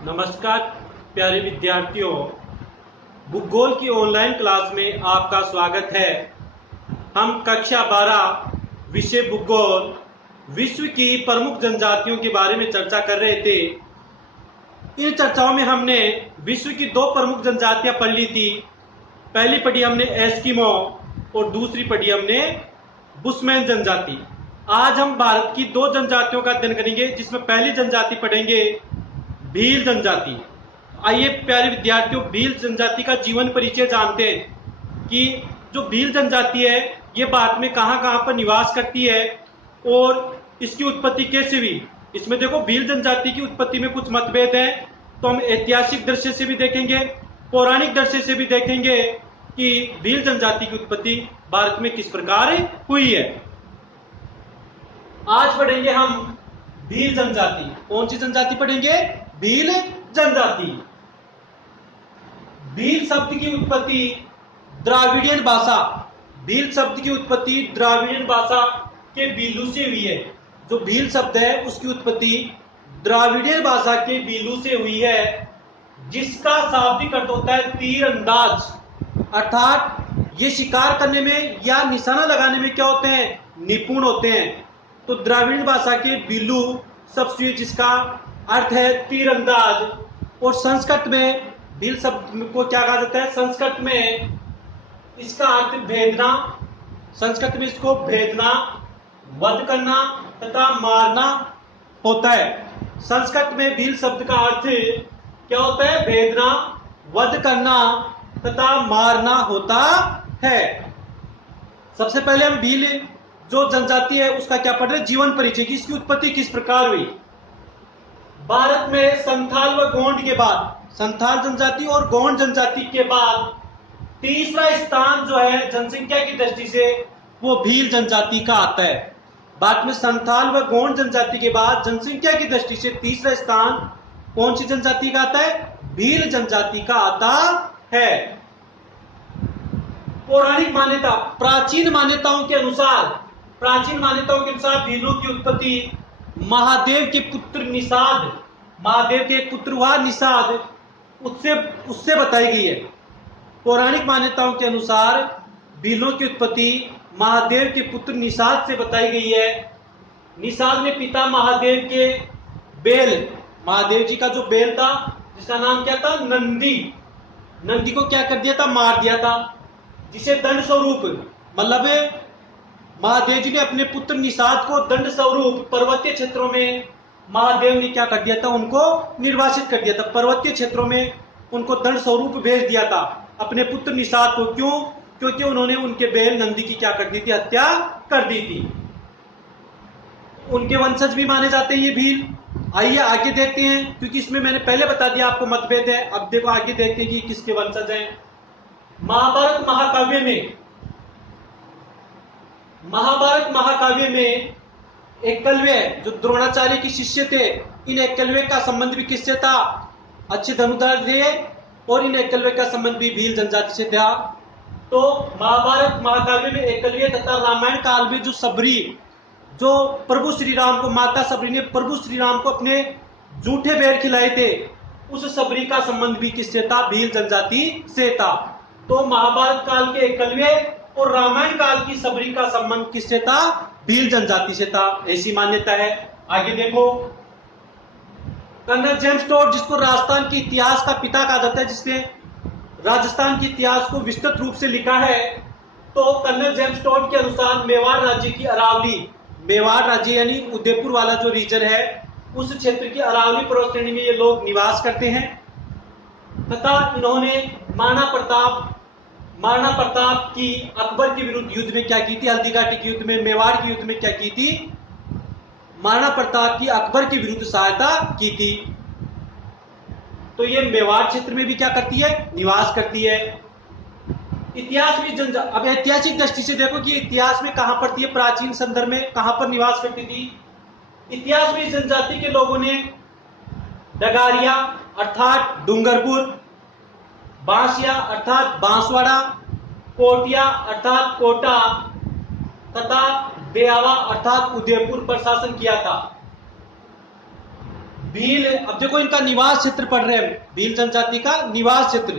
नमस्कार प्यारे विद्यार्थियों, भूगोल की ऑनलाइन क्लास में आपका स्वागत है। हम कक्षा 12 विषय भूगोल विश्व की प्रमुख जनजातियों के बारे में चर्चा कर रहे थे। इन चर्चाओं में हमने विश्व की दो प्रमुख जनजातियां पढ़ ली थी। पहली पढ़ी हमने एस्किमो और दूसरी पढ़ी हमने बुशमैन जनजाति। आज हम भारत की दो जनजातियों का अध्ययन करेंगे, जिसमें पहली जनजाति पढ़ेंगे भील जनजाति। आइए प्यारे विद्यार्थियों, भील जनजाति का जीवन परिचय जानते हैं कि जो भील जनजाति है ये भारत में कहां कहां पर निवास करती है और इसकी उत्पत्ति कैसे हुई। इसमें देखो, भील जनजाति की उत्पत्ति में कुछ मतभेद हैं, तो हम ऐतिहासिक दृश्य से भी देखेंगे, पौराणिक दृश्य से भी देखेंगे कि भील जनजाति की उत्पत्ति भारत में किस प्रकार हुई है। आज पढ़ेंगे हम भील जनजाति। कौन सी जनजाति पढ़ेंगे? भील जनजाति। भील शब्द की उत्पत्ति द्राविडियन भाषा, भील शब्द की उत्पत्ति द्राविडियन भाषा के बीलू से हुई है। जो भील शब्द है उसकी उत्पत्ति द्राविडियन भाषा के बीलू से हुई है, जिसका शाब्दिक अर्थ होता है तीरंदाज। अर्थात ये शिकार करने में या निशाना लगाने में क्या होते हैं? निपुण होते हैं। तो द्राविड़ भाषा के बिल्लू शब्द से जिसका अर्थ है तीरंदाज। और संस्कृत में भील शब्द को क्या कहा जाता है? संस्कृत में इसका अर्थ भेदना, संस्कृत में इसको भेदना, वध करना तथा मारना होता है। संस्कृत में भील शब्द का अर्थ क्या होता है? भेदना, वध करना तथा मारना होता है। सबसे पहले हम भील जो जनजाति है उसका क्या पढ़ रहे? जीवन परिचय की, इसकी उत्पत्ति किस प्रकार हुई। भारत में संथाल व गोंड के बाद, संथाल जनजाति और गोंड जनजाति के बाद तीसरा स्थान जो है जनसंख्या की दृष्टि से वो भील जनजाति का आता है। भारत में संथाल व गोंड जनजाति के बाद जनसंख्या की दृष्टि से तीसरा स्थान कौन सी जनजाति का आता है? भील जनजाति का आता है। पौराणिक मान्यता, प्राचीन मान्यताओं के अनुसार भीलों की उत्पत्ति महादेव के पुत्र निषाद, महादेव के एक पुत्र हुआ निषाद, उससे बताई गई है। पौराणिक मान्यताओं के अनुसार भीलों की उत्पत्ति महादेव के पुत्र निषाद से बताई गई है। निषाद ने पिता महादेव के बेल, महादेव जी का जो बेल था जिसका नाम क्या था? नंदी, नंदी को क्या कर दिया था? मार दिया था, जिसे दंड स्वरूप, मतलब महादेव जी ने अपने पुत्र निषाद को दंड स्वरूप पर्वतीय क्षेत्रों में महादेव ने क्या कर दिया था? उनको निर्वासित कर दिया था। पर्वतीय क्षेत्रों में उनको दंड स्वरूप भेज दिया था अपने पुत्र निषाद को। क्यों? क्योंकि उन्होंने उनके बेल नंदी की क्या कर दी थी? हत्या कर दी थी। उनके वंशज भी माने जाते हैं ये भील। आइए आगे देखते हैं, क्योंकि इसमें मैंने पहले बता दिया आपको मतभेद है। अब देखो आगे देखते हैं कि किसके वंशज हैं। महाभारत महाकाव्य में एकलव्य जो द्रोणाचार्य के शिष्य थे, इन एकलव्य का संबंध भी किससे था? अच्छे धनुर्धर थे और इन एकलव्य का संबंध भी भील जनजाति से था। तो महाभारत महाकाव्य में एकलव्य तथा रामायण काल में जो सबरी, जो प्रभु श्री राम को, माता सबरी ने प्रभु श्री राम को अपने जूठे बैर खिलाए थे, उस सबरी का संबंध भी किससे था? भील जनजाति से था। तो महाभारत काल के एकलव्य और रामायण काल की सबरी का संबंध किससे था? भील जनजाति से था, ऐसी मान्यता है। आगे देखो, कर्नल जेम्स टोड, जिसको राजस्थान के इतिहास का पिता कहा जाता है, जिसने राजस्थान के इतिहास को विस्तृत रूप से लिखा है, तो कर्नल जेम्स टोड के अनुसार मेवाड़ राज्य की अरावली, मेवाड़ राज्य यानी उदयपुर वाला जो रीजन है, उस क्षेत्र की अरावली पर्वत श्रेणी में ये लोग निवास करते हैं तथा इन्होंने महाराणा प्रताप की अकबर के विरुद्ध युद्ध में क्या की थी? हल्दीघाटी के युद्ध में, मेवाड़ के युद्ध में क्या की थी? महाराणा प्रताप की अकबर के विरुद्ध सहायता की थी। तो ये मेवाड़ क्षेत्र में भी क्या करती है? निवास करती है। इतिहास में अब ऐतिहासिक दृष्टि से देखो कि इतिहास में कहां पड़ती है? प्राचीन संदर्भ में कहां पर निवास करती थी? इतिहास में इस जनजाति के लोगों ने डगारिया अर्थात डूंगरपुर, बांसिया अर्थात बांसवाड़ा, कोटिया अर्थात कोटा तथा देआवा अर्थात उदयपुर पर शासन किया था। भील, अब देखो इनका निवास क्षेत्र पढ़ रहे हैं, भील जनजाति का निवास क्षेत्र।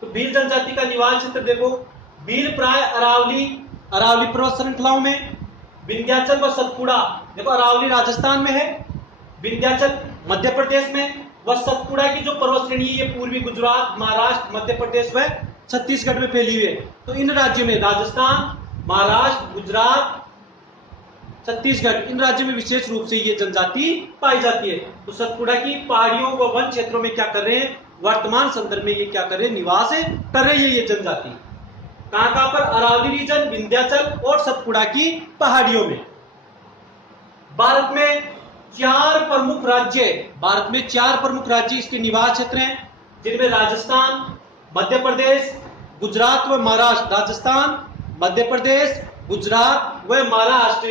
तो भील जनजाति का निवास क्षेत्र देखो, भील प्राय अरावली पर्वत श्रृंखलाओं में, विंध्याचल व सतपुड़ा, देखो अरावली राजस्थान में है, विंध्याचल मध्य प्रदेश में, व सतपुड़ा की जो पर्वत श्रेणी है ये पूर्वी गुजरात, महाराष्ट्र, मध्य प्रदेश व छत्तीसगढ़ में फैली हुई है। तो इन राज्यों में राजस्थान, महाराष्ट्र, गुजरात, छत्तीसगढ़, इन राज्यों में विशेष रूप से ये जनजाति पाई जाती है। तो सतपुड़ा की पहाड़ियों व वन क्षेत्रों में क्या कर रहे हैं, वर्तमान संदर्भ में ये क्या कर रहे हैं, निवास कर रही है ये जनजाति। कहां पर, अरावली रीजन, विंध्याचल और सतपुड़ा की पहाड़ियों में। भारत में चार प्रमुख राज्य इसके निवास क्षेत्र हैं, जिनमें राजस्थान, मध्य प्रदेश, गुजरात व महाराष्ट्र, राजस्थान, मध्य प्रदेश, गुजरात व महाराष्ट्र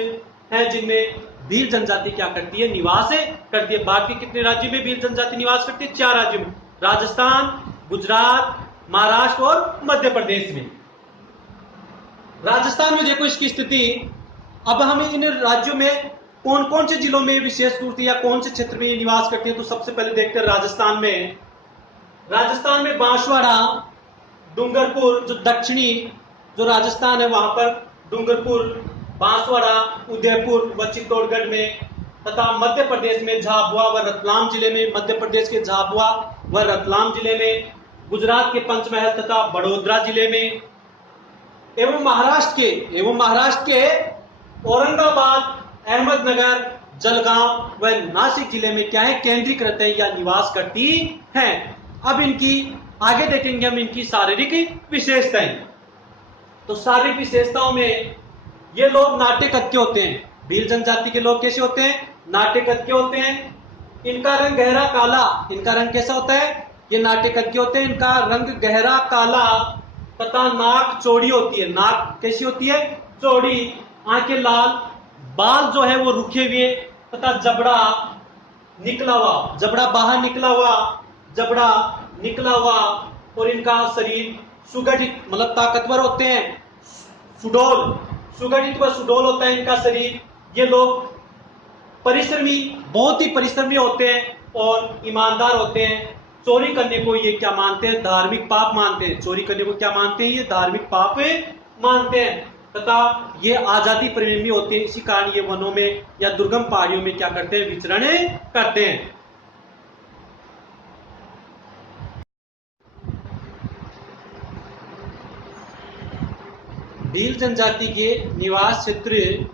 है, जिनमें भील जनजाति क्या करती है, निवास करती है। बाकी कितने राज्यों में भील जनजाति निवास करती है, 4 राज्यों में, राजस्थान, गुजरात, महाराष्ट्र और मध्य प्रदेश में। राजस्थान में देखो इसकी स्थिति, अब हमें इन राज्यों में कौन कौन से जिलों में विशेष रूप से या कौन से क्षेत्र में ये निवास करती है। तो सबसे पहले देखते हैं राजस्थान में बांसवाड़ा, डूंगरपुर, जो दक्षिणी जो राजस्थान है वहां पर डूंगरपुर, बांसवाड़ा, उदयपुर व चित्तौड़गढ़ में, तथा मध्य प्रदेश में झाबुआ व रतलाम जिले में, मध्य प्रदेश के झाबुआ व रतलाम जिले में, गुजरात के पंचमहल तथा बड़ोदरा जिले में, एवं महाराष्ट्र के औरंगाबाद, अहमदनगर, जलगांव व नासिक जिले में क्या है, केंद्रीकृत है या निवास करती हैं। अब इनकी आगे देखेंगे हम इनकी शारीरिक विशेषताएं। तो शारीरिक विशेषताओं में ये लोग नाट्यकथ्य होते हैं। भील जनजाति के लोग कैसे होते हैं, नाट्यकथ्य होते हैं। इनका रंग गहरा काला, इनका रंग कैसा होता है, ये नाट्यकथ्य होते हैं, इनका रंग गहरा काला तथा नाक चौड़ी होती है। नाक कैसी होती है, चौड़ी, आंखें लाल, बाल जो है वो रुखे हुए तथा जबड़ा बाहर निकला हुआ और इनका शरीर सुगठित मतलब ताकतवर होते हैं, सुगठित व सुडौल होता है इनका शरीर। ये लोग बहुत ही परिश्रमी होते हैं और ईमानदार होते हैं। चोरी करने को ये क्या मानते हैं, धार्मिक पाप मानते हैं। चोरी करने को क्या मानते हैं, ये धार्मिक पाप मानते हैं। तथा ये आजादी प्रेमी होते हैं, इसी कारण ये वनों में या दुर्गम पहाड़ियों में क्या करते हैं, विचरण करते हैं। भील जनजाति के निवास क्षेत्र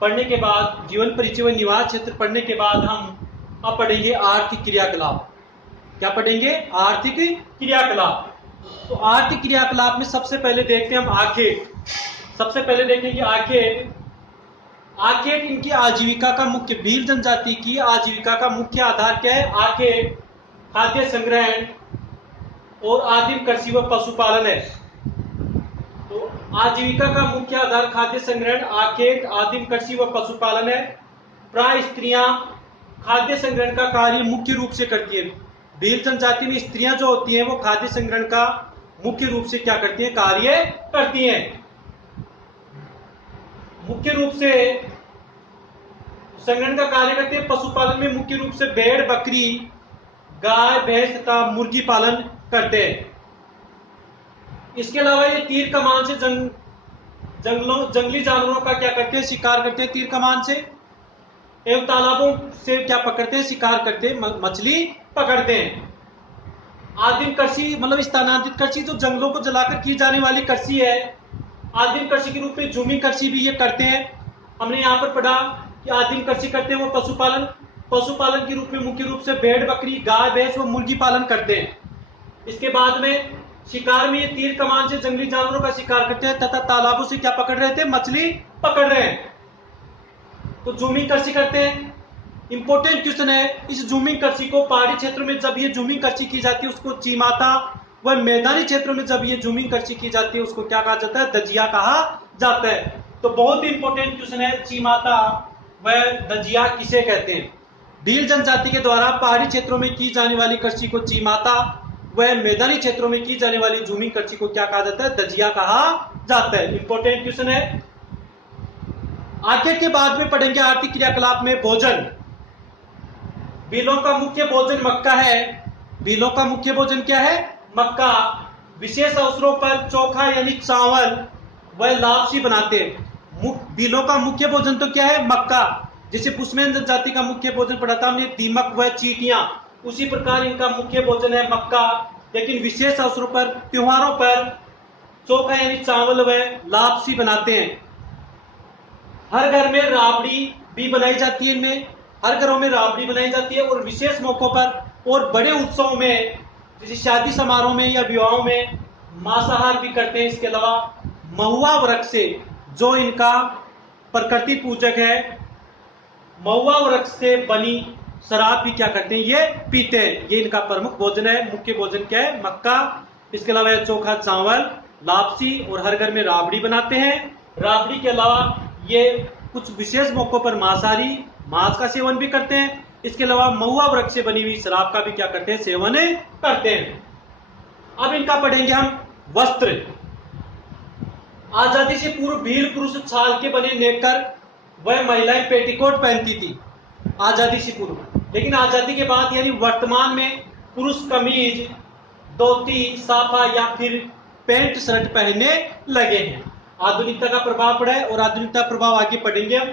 पढ़ने के बाद, जीवन परिचय व निवास क्षेत्र पढ़ने के बाद हम अब पढ़ेंगे आर्थिक क्रियाकलाप। क्या पढ़ेंगे, आर्थिक क्रियाकलाप। तो आर्थिक क्रियाकलाप में सबसे पहले देखते हैं हम आखेट। सबसे पहले देखेंगे आखेट इनकी आजीविका का मुख्य, भील जनजाति की आजीविका का मुख्य आधार क्या है, आखेट, खाद्य संग्रहण और आदिम कृषि व पशुपालन है। तो आजीविका का मुख्य आधार खाद्य संग्रहण, आखेट, आदिम कृषि व पशुपालन है। प्राय स्त्रियां खाद्य संग्रहण का कार्य मुख्य रूप से करती है। भील जनजाति में स्त्रियां जो होती हैं वो खाद्य संग्रहण का मुख्य रूप से क्या करती हैं, कार्य करती हैं। मुख्य रूप से संग्रहण का कार्य करते हैं। पशुपालन में मुख्य रूप से भेड़, बकरी, गाय, भैंस तथा मुर्गी पालन करते हैं। इसके अलावा ये तीर कमान से जंगली जानवरों का क्या करते हैं, शिकार करते हैं तीर कमान से, एवं तालाबों से क्या पकड़ते हैं, शिकार करते हैं, मछली पकड़ते हैं। आदिम कृषि मतलब स्थानांतरित कृषि, जो जंगलों को जलाकर की जाने वाली कृषि है, आदिम कृषि के रूप में झूमी कृषि भी ये करते हैं। हमने यहाँ पर पढ़ा कि आदिम कृषि करते हैं वो पशुपालन के रूप में मुख्य रूप से भेड़, बकरी, गाय, भैंस व मुर्गी पालन करते हैं। इसके बाद में शिकार में ये तीर कमान से जंगली जानवरों का शिकार करते हैं तथा तालाबों से क्या पकड़ रहे थे, मछली पकड़ रहे हैं। तो जूमिंग कृषि करते हैं। इंपॉर्टेंट क्वेश्चन है, इस जूमिंग कृषि को पहाड़ी क्षेत्रों में जब ये जूमिंग कृषि की जाती है उसको चीमाता, व मैदानी क्षेत्रों में जब ये जूमिंग कृषि की जाती है उसको क्या कहा जाता है, दजिया कहा जाता है। तो बहुत ही इंपॉर्टेंट क्वेश्चन है, चीमाता व दजिया किसे कहते हैं। भील जनजाति के द्वारा पहाड़ी क्षेत्रों में की जाने वाली कृषि को चीमाता व मैदानी क्षेत्रों में की जाने वाली जूमिंग कृषि को क्या कहा जाता है, दजिया कहा जाता है। इंपॉर्टेंट क्वेश्चन है। आगे के बाद में पढ़ेंगे आर्थिक क्रियाकलाप में भोजन। भीलों का मुख्य भोजन मक्का है। भीलों का मुख्य भोजन क्या है? मक्का। विशेष अवसरों पर चोखा यानी चावल व लापसी बनाते हैं। भीलों का मुख्य भोजन तो क्या है? मक्का। जैसे पुष्मेन जनजाति का मुख्य भोजन पढ़ा था हमने दीमक व चींटियां, उसी प्रकार इनका मुख्य भोजन है मक्का। लेकिन विशेष अवसरों पर, त्योहारों पर चोखा यानी चावल व लापसी बनाते हैं। हर घर में राबड़ी भी बनाई जाती है। इनमें हर घरों में राबड़ी बनाई जाती है और विशेष मौकों पर और बड़े उत्सवों में, जैसे शादी समारोह में या विवाहों में मांसाहार भी करते हैं। इसके अलावा महुआ वृक्ष से, जो इनका प्रकृति पूजक है, महुआ वृक्ष से बनी शराब भी क्या करते हैं? ये पीते हैं। ये इनका प्रमुख भोजन है। मुख्य भोजन क्या है? मक्का। इसके अलावा चोखा चावल, लापसी और हर घर में राबड़ी बनाते हैं। राबड़ी के अलावा ये कुछ विशेष मौकों पर मांसाहारी मांस का सेवन भी करते हैं। इसके अलावा महुआ वृक्ष से बनी हुई शराब का भी क्या करते हैं? सेवन करते हैं। अब इनका पढ़ेंगे हम वस्त्र। आजादी से पूर्व भील पुरुष छाल के बने नेकर वह महिलाएं पेटीकोट पहनती थी, आजादी से पूर्व। लेकिन आजादी के बाद यानी वर्तमान में पुरुष कमीज, धोती, साफा या फिर पैंट शर्ट पहनने लगे हैं। आधुनिकता का प्रभाव पड़ा है और आधुनिकता प्रभाव आगे पढ़ेंगे हम।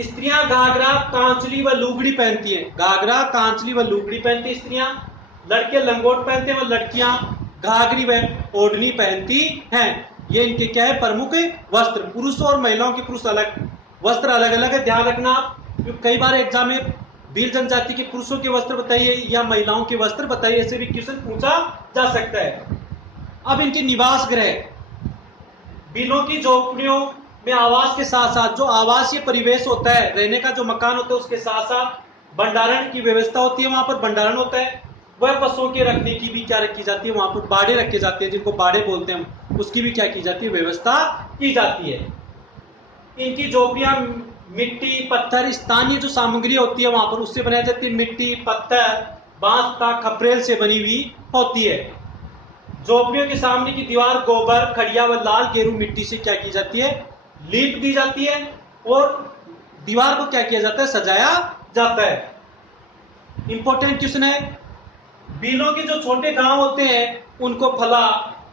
स्त्रियां घाघरा, कांचली व लुगड़ी पहनती हैं। घाघरा, कांचली व लुगड़ी पहनती हैं स्त्रियां। लड़के लंगोट पहनते हैं व लड़कियां घाघरी व ओढ़नी पहनती हैं। ये इनके क्या है? प्रमुख वस्त्र। पुरुषों और महिलाओं के पुरुष अलग, वस्त्र अलग अलग है, ध्यान रखना आप। कई बार एग्जाम में भील जनजाति के पुरुषों के वस्त्र बताइए या महिलाओं के वस्त्र बताइए, ऐसे भी क्वेश्चन पूछा जा सकता है। अब इनके निवास गृह। भीलों की झोपड़ियों में आवास के साथ साथ जो आवासीय परिवेश होता है, रहने का जो मकान होता है, उसके साथ साथ भंडारण की व्यवस्था होती है। वहां पर भंडारण होता है। वह पशुओं के रखने की भी क्या रखी जाती है? वहां पर बाड़े रखे जाते हैं, जिनको बाड़े बोलते हैं हम, उसकी भी क्या की जाती है? व्यवस्था की जाती है। इनकी झोपड़ियां मिट्टी, पत्थर, स्थानीय जो सामग्री होती है वहां पर उससे बनाई जाती है। मिट्टी, पत्थर, बांस का खपरेल से बनी हुई होती है। झोपड़ियों के सामने की दीवार गोबर, खड़िया व लाल गेरू मिट्टी से क्या की जाती है? लीप दी जाती है और दीवार को क्या किया जाता है? सजाया जाता है। इंपॉर्टेंट क्वेश्चन है, भीलों के जो छोटे गांव होते हैं उनको फला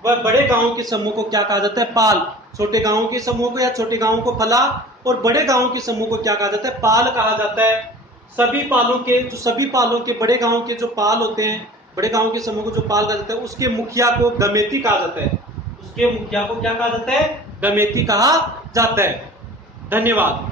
व बड़े गांवों के समूह को क्या कहा जाता है? पाल। छोटे गांवों के समूह को या छोटे गांवों को फला और बड़े गांवों के समूह को क्या कहा जाता है? पाल कहा जाता है। सभी पालों के बड़े गांवों के जो पाल होते हैं, बड़े गांवों के समूह को जो पाल कहा जाता है, उसके मुखिया को गमेती कहा जाता है। उसके मुखिया को क्या कहा जाता है? गमेती कहा जाता है। धन्यवाद।